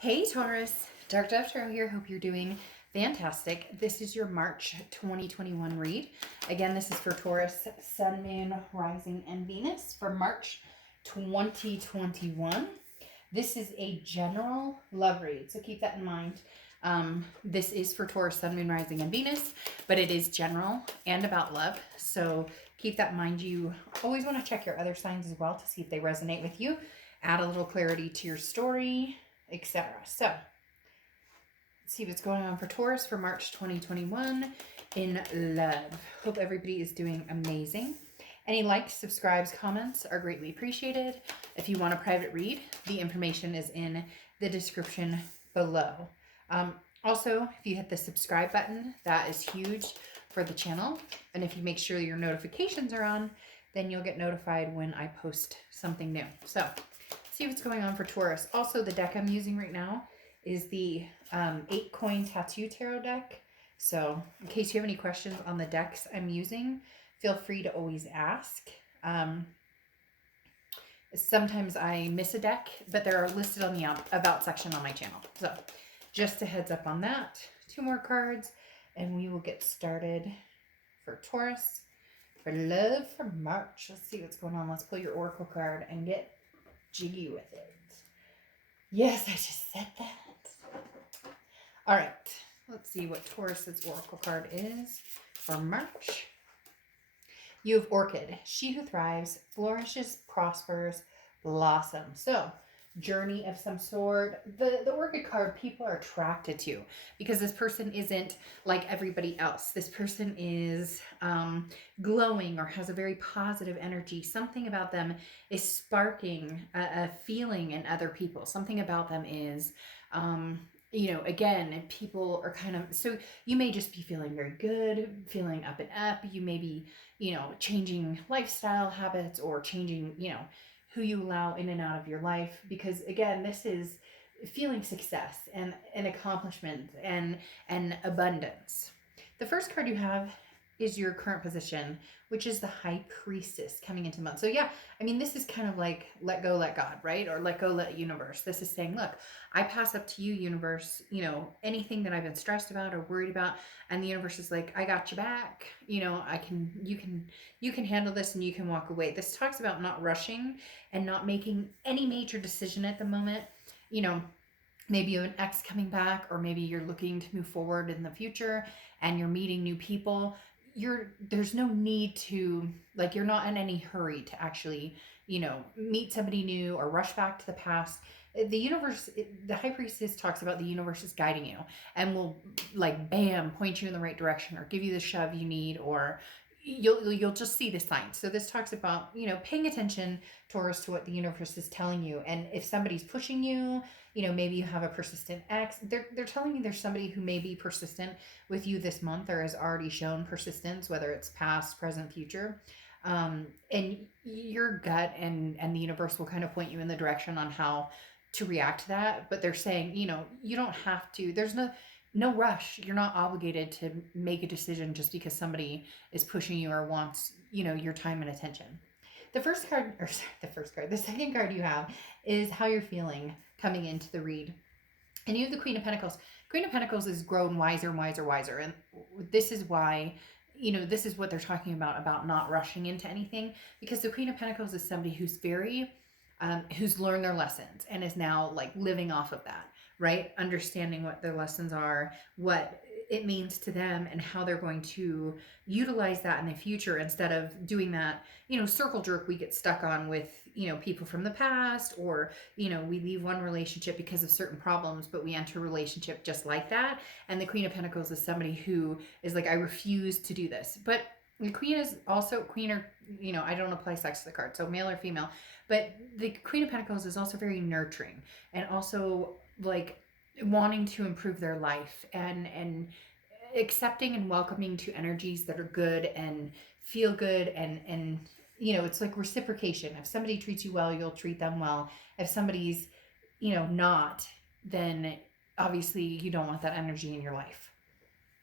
Hey Taurus, Dark Dove Tarot here. Hope you're doing fantastic. This is your March 2021 read. Again, this is for Taurus, Sun, Moon, Rising, and Venus for March 2021. This is a general love read, so keep that in mind. This is for Taurus, Sun, Moon, Rising, and Venus, but it is general and about love. So keep that in mind. You always want to check your other signs as well to see if they resonate with you. Add a little clarity to your story, etc. So, let's see what's going on for Taurus for March 2021 in love. Hope everybody is doing amazing. Any likes, subscribes, comments are greatly appreciated. If you want a private read, the information is in the description below. Also, if you hit the subscribe button, that is huge for the channel. And if you make sure your notifications are on, then you'll get notified when I post something new. So, see what's going on for Taurus. Also, the deck I'm using right now is the 8-coin tattoo tarot deck. So in case you have any questions on the decks I'm using, feel free to always ask. Sometimes I miss a deck, but they're listed on the about section on my channel. So just a heads up on that. 2 more cards and we will get started for Taurus for love for March. Let's see what's going on. Let's pull your oracle card and get jiggy with it. Yes, I just said that. All right, let's see what Taurus's oracle card is for March. You have Orchid. She who thrives, flourishes, prospers, blossoms. So, journey of some sort. The Orchid card people are attracted to because this person isn't like everybody else. This person is glowing or has a very positive energy. Something about them is sparking a feeling in other people. Something about them is again, people are kind of, so you may just be feeling very good, feeling up and up. You may be, changing lifestyle habits or changing, who you allow in and out of your life, because again, this is feeling success and accomplishment and abundance. The first card you have is your current position, which is the High Priestess coming into the month. So yeah, I mean, this is kind of like let go, let God, right? Or let go, let universe. This is saying, look, I pass up to you, universe, anything that I've been stressed about or worried about, and the universe is like, I got you back. You can handle this and you can walk away. This talks about not rushing and not making any major decision at the moment. Maybe you have an ex coming back, or maybe you're looking to move forward in the future and you're meeting new people. There's no need to, like, you're not in any hurry to actually, meet somebody new or rush back to the past. The universe, the High Priestess talks about the universe is guiding you and will, like, bam, point you in the right direction or give you the shove you need, or you'll just see the signs. So this talks about, paying attention, Taurus, to what the universe is telling you. And if somebody's pushing you, maybe you have a persistent ex, they're telling me there's somebody who may be persistent with you this month or has already shown persistence, whether it's past, present, future. And your gut and the universe will kind of point you in the direction on how to react to that. But they're saying, you don't have to, there's no rush. You're not obligated to make a decision just because somebody is pushing you or wants, your time and attention. The second card you have is how you're feeling coming into the read. And you have the Queen of Pentacles. Queen of Pentacles is grown wiser and wiser, wiser. And this is why, this is what they're talking about not rushing into anything. Because the Queen of Pentacles is somebody who's very, who's learned their lessons and is now like living off of that, right? Understanding what their lessons are, what it means to them, and how they're going to utilize that in the future instead of doing that, circle jerk we get stuck on with, people from the past, or, we leave one relationship because of certain problems, but we enter a relationship just like that. And the Queen of Pentacles is somebody who is like, I refuse to do this. But the Queen is also Queen, or, I don't apply sex to the card, so male or female, but the Queen of Pentacles is also very nurturing and also like wanting to improve their life and accepting and welcoming to energies that are good and feel good, and it's like reciprocation. If somebody treats you well, you'll treat them well. If somebody's not, then obviously you don't want that energy in your life.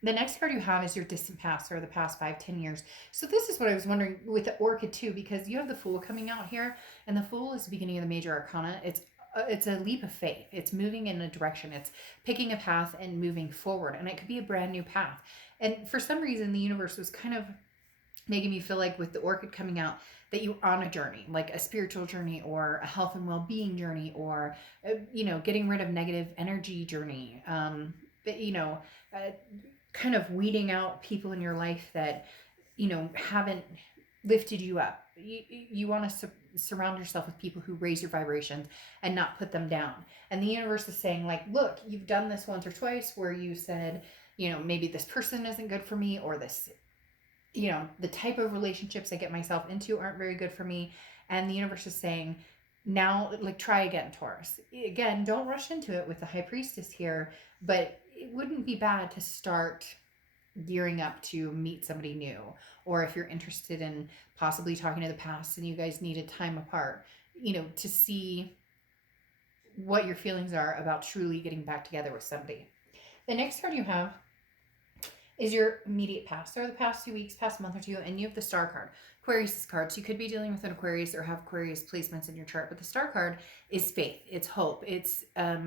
The next card you have is your distant past, or the past 5-10 years. So this is what I was wondering with the Orchid too, because you have the Fool coming out here, and the Fool is the beginning of the major arcana. It's it's a leap of faith. It's moving in a direction. It's picking a path and moving forward. And it could be a brand new path. And for some reason, the universe was kind of making me feel like with the orchid coming out that you're on a journey, like a spiritual journey or a health and well-being journey, or getting rid of negative energy journey. But, uh, kind of weeding out people in your life that haven't lifted you up. You want to surround yourself with people who raise your vibrations and not put them down. And the universe is saying, like, look, you've done this once or twice where you said, maybe this person isn't good for me, or this, the type of relationships I get myself into aren't very good for me. And the universe is saying, now, like, try again, Taurus. Again, don't rush into it with the high priestess here, but it wouldn't be bad to start gearing up to meet somebody new. Or if you're interested in possibly talking to the past and you guys need a time apart, to see what your feelings are about truly getting back together with somebody. The next card you have is your immediate past, or the past 2 weeks, past month or two, and you have the Star card. Aquarius card. So you could be dealing with an Aquarius or have Aquarius placements in your chart, but the Star card is faith, it's hope, it's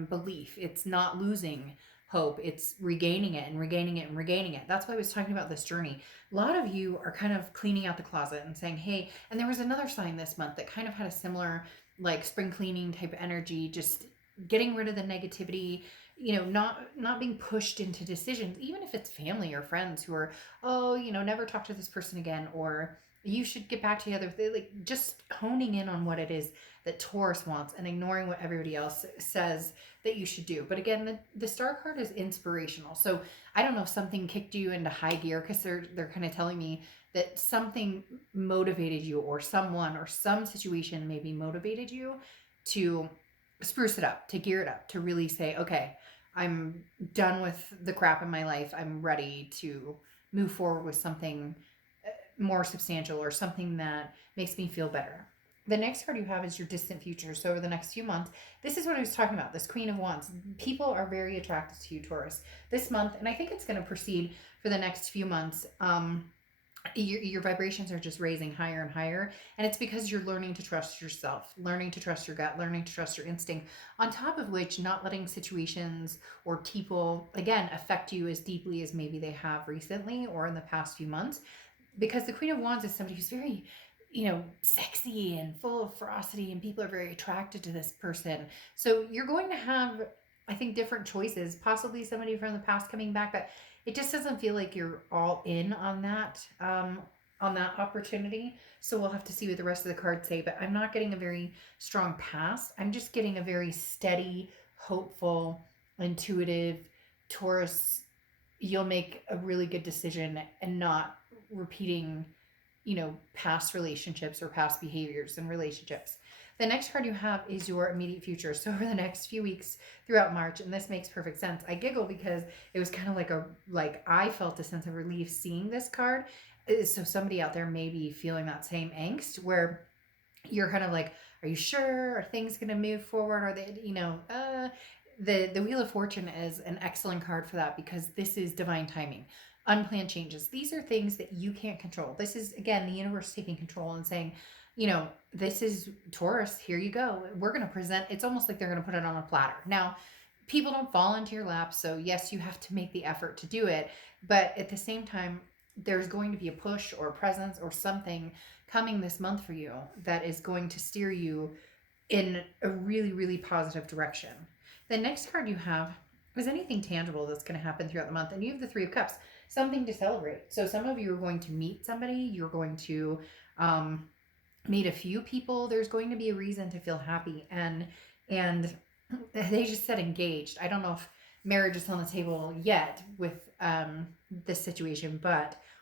belief, it's not losing hope, it's regaining it and regaining it and regaining it. That's why I was talking about this journey. A lot of you are kind of cleaning out the closet and saying, hey, and there was another sign this month that kind of had a similar, like, spring cleaning type energy, just getting rid of the negativity, not being pushed into decisions, even if it's family or friends who are, never talk to this person again, or you should get back together. Like, just honing in on what it is that Taurus wants and ignoring what everybody else says that you should do. But again, the Star card is inspirational. So I don't know if something kicked you into high gear, because they're kind of telling me that something motivated you, or someone or some situation maybe motivated you to spruce it up, to gear it up, to really say, okay, I'm done with the crap in my life. I'm ready to move forward with something more substantial, or something that makes me feel better. The next card you have is your distant future. So over the next few months, this is what I was talking about, this Queen of Wands. People are very attracted to you, Taurus, this month, and I think it's going to proceed for the next few months. Your vibrations are just raising higher and higher, and it's because you're learning to trust yourself, learning to trust your gut, learning to trust your instinct, on top of which not letting situations or people, again, affect you as deeply as maybe they have recently or in the past few months. Because the Queen of Wands is somebody who's very, sexy and full of ferocity, and people are very attracted to this person. So you're going to have, I think, different choices, possibly somebody from the past coming back, but it just doesn't feel like you're all in on that opportunity. So we'll have to see what the rest of the cards say, but I'm not getting a very strong past. I'm just getting a very steady, hopeful, intuitive Taurus. You'll make a really good decision and not repeating, past relationships or past behaviors in relationships. The next card you have is your immediate future. So over the next few weeks throughout March, and this makes perfect sense. I giggle because it was kind of like I felt a sense of relief seeing this card. So somebody out there may be feeling that same angst where you're kind of like, are you sure? Are things going to move forward? Are they, the Wheel of Fortune is an excellent card for that, because this is divine timing. Unplanned changes. These are things that you can't control. This is, again, the universe taking control and saying, this is Taurus, here you go. We're going to present, it's almost like they're going to put it on a platter. Now, people don't fall into your lap, so yes, you have to make the effort to do it, but at the same time, there's going to be a push or a presence or something coming this month for you that is going to steer you in a really, really positive direction. The next card you have is anything tangible that's going to happen throughout the month, and you have the Three of Cups, something to celebrate. So some of you are going to meet somebody, you're going to meet a few people. There's going to be a reason to feel happy, and they just said engaged. I don't know if marriage is on the table yet with this situation,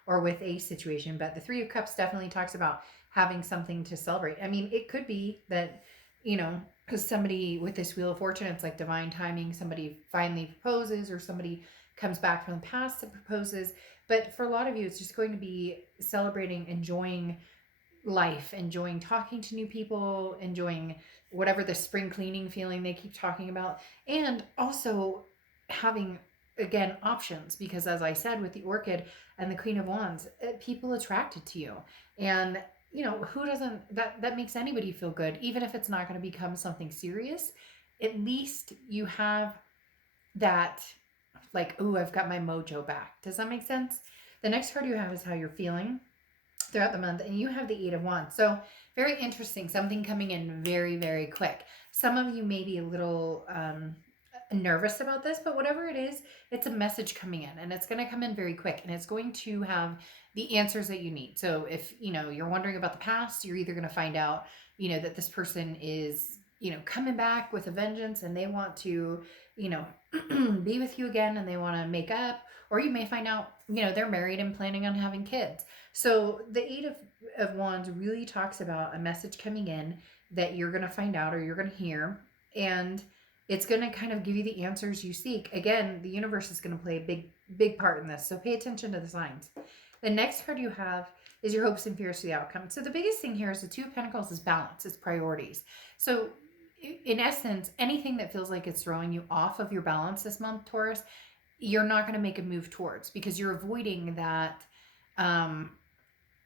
or with a situation, but the Three of Cups definitely talks about having something to celebrate. I mean, it could be that, because somebody with this Wheel of Fortune, it's like divine timing. Somebody finally proposes, or somebody comes back from the past that proposes. But for a lot of you, it's just going to be celebrating, enjoying life, enjoying talking to new people, enjoying whatever the spring cleaning feeling they keep talking about, and also having, again, options, because as I said, with the Orchid and the Queen of Wands, people attracted to you, and who doesn't, that makes anybody feel good, even if it's not going to become something serious. at least you have that, like, oh, I've got my mojo back. Does that make sense? The next card you have is how you're feeling throughout the month, and you have the Eight of Wands. So very interesting, something coming in very, very quick. Some of you may be a little nervous about this, but whatever it is, it's a message coming in, and it's going to come in very quick, and it's going to have the answers that you need. So if you're wondering about the past, you're either going to find out that this person is coming back with a vengeance, and they want to be with you again, and they want to make up, or you may find out they're married and planning on having kids. So the Eight of Wands really talks about a message coming in that you're going to find out, or you're going to hear, and it's going to kind of give you the answers you seek. Again, the universe is going to play a big part in this, so pay attention to the signs. The next card you have is your hopes and fears for the outcome. So the biggest thing here is the Two of Pentacles is balance, it's priorities. So in essence, anything that feels like it's throwing you off of your balance this month, Taurus, you're not going to make a move towards, because you're avoiding that.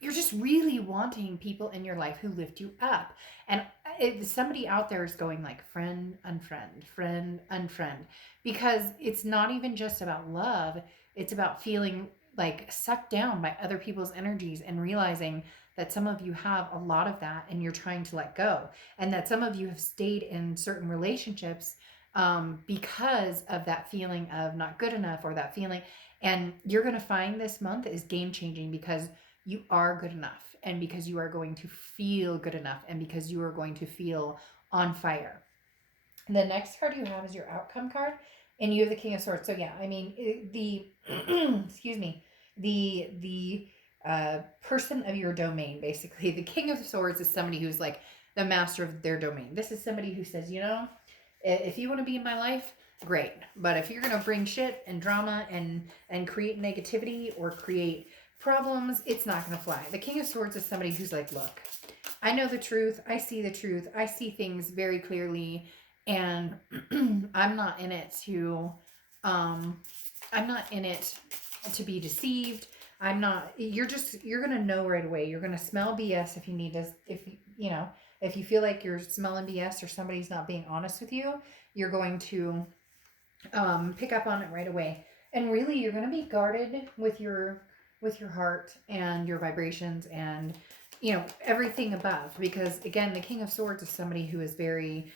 You're just really wanting people in your life who lift you up. And if somebody out there is going like friend, unfriend, friend, unfriend, because it's not even just about love. It's about feeling like sucked down by other people's energies, and realizing that some of you have a lot of that and you're trying to let go. And that some of you have stayed in certain relationships because of that feeling of not good enough, or that feeling. And you're going to find this month is game changing, because you are good enough, and because you are going to feel good enough, and because you are going to feel on fire. The next card you have is your outcome card, and you have the King of Swords. So yeah, I mean, the excuse me, the person of your domain, basically. The King of Swords is somebody who's like the master of their domain. This is somebody who says, if you want to be in my life, great, but if you're going to bring shit and drama and create negativity or create problems, it's not going to fly. The King of Swords is somebody who's like, look, I know the truth. I see the truth. I see things very clearly, and I'm not in it to be deceived. You're going to know right away. You're going to smell BS if you need to, if you feel like you're smelling BS or somebody's not being honest with you, you're going to pick up on it right away. And really, you're going to be guarded with your heart and your vibrations and everything above, because again, the King of Swords is somebody who is very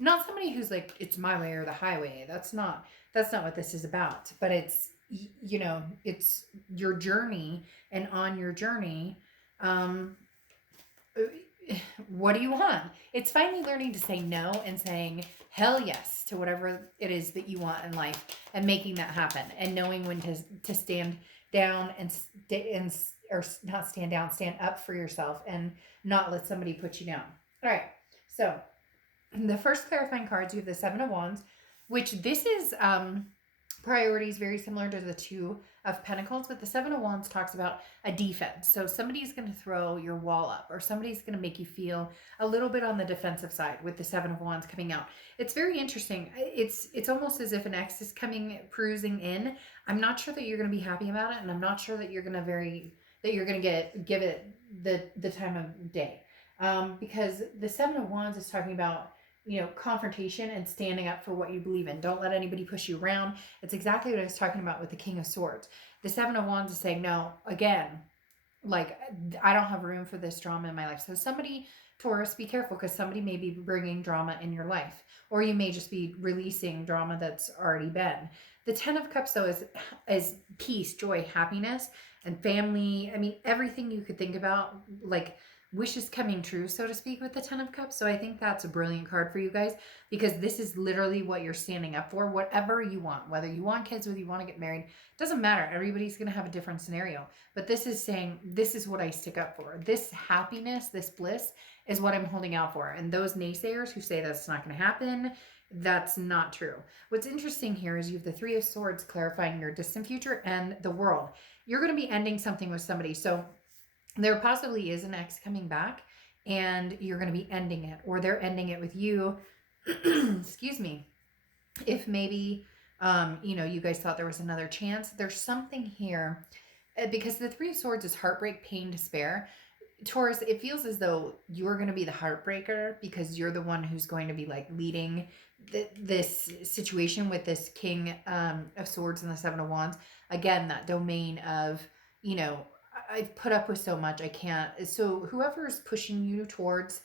not somebody who's like, it's my way or the highway. That's not what this is about. But it's it's your journey, and on your journey, what do you want? It's finally learning to say no and saying hell yes to whatever it is that you want in life, and making that happen, and knowing when to stand down or not stand down, stand up for yourself, and not let somebody put you down. All right. So the first clarifying cards, you have the Seven of Wands, which this is priorities very similar to the Two of Pentacles, but the Seven of Wands talks about a defense. So somebody's going to throw your wall up, or somebody's going to make you feel a little bit on the defensive side with the Seven of Wands coming out. It's very interesting. It's almost as if an ex is coming cruising in. I'm not sure that you're going to be happy about it, and I'm not sure that you're going to give it the time of day, because the Seven of Wands is talking about confrontation and standing up for what you believe in. Don't let anybody push you around. It's exactly what I was talking about with the King of Swords. The Seven of Wands is saying, no, again, like, I don't have room for this drama in my life. So somebody, Taurus, be careful, because somebody may be bringing drama in your life, or you may just be releasing drama that's already been. The Ten of Cups, though, is peace, joy, happiness, and family. I mean, everything you could think about, like wishes coming true, so to speak, with the Ten of Cups. So I think that's a brilliant card for you guys, because this is literally what you're standing up for. Whatever you want, whether you want kids, whether you want to get married, doesn't matter. Everybody's going to have a different scenario. But this is saying, this is what I stick up for. This happiness, this bliss is what I'm holding out for. And those naysayers who say that's not going to happen, that's not true. What's interesting here is you have the Three of Swords clarifying your distant future and the world. You're going to be ending something with somebody. So there possibly is an ex coming back, and you're going to be ending it, or they're ending it with you. Excuse me. If maybe, you guys thought there was another chance. There's something here, because the Three of Swords is heartbreak, pain, despair. Taurus, it feels as though you're going to be the heartbreaker because you're the one who's going to be like leading this situation with this King of Swords and the Seven of Wands. Again, that domain of, you know, I've put up with so much, I can't. So whoever's pushing you towards,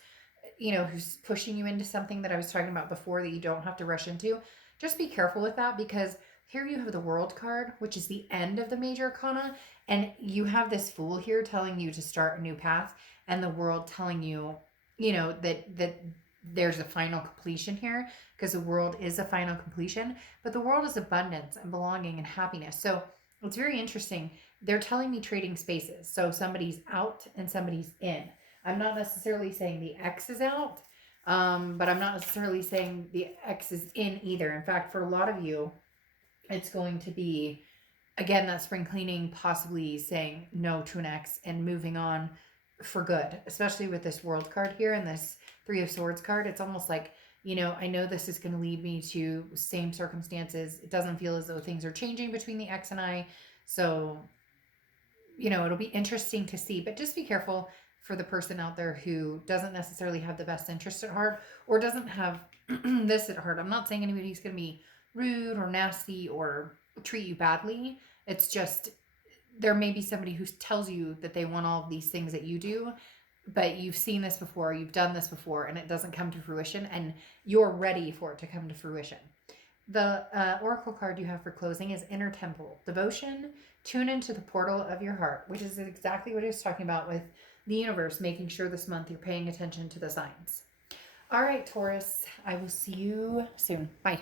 you know, who's pushing you into something that I was talking about before that you don't have to rush into, just be careful with that, because here you have the World card, which is the end of the major arcana, and you have this Fool here telling you to start a new path, and the World telling you, you know, that there's a final completion here, because the World is a final completion, but the World is abundance and belonging and happiness. So it's very interesting. They're telling me trading spaces. So somebody's out and somebody's in. I'm not necessarily saying the X is out, but I'm not necessarily saying the X is in either. In fact, for a lot of you, it's going to be, again, that spring cleaning, possibly saying no to an X and moving on for good, especially with this World card here and this Three of Swords card. It's almost like, you know, I know this is going to lead me to same circumstances. It doesn't feel as though things are changing between the X and I. So, you know, it'll be interesting to see, but just be careful for the person out there who doesn't necessarily have the best interest at heart, or doesn't have this at heart. I'm not saying anybody's going to be rude or nasty or treat you badly. It's just there may be somebody who tells you that they want all of these things that you do, but you've seen this before, you've done this before, and it doesn't come to fruition, and you're ready for it to come to fruition. The oracle card you have for closing is Inner Temple. Devotion, tune into the portal of your heart, which is exactly what I was talking about with the universe, making sure this month you're paying attention to the signs. All right, Taurus, I will see you soon. Bye.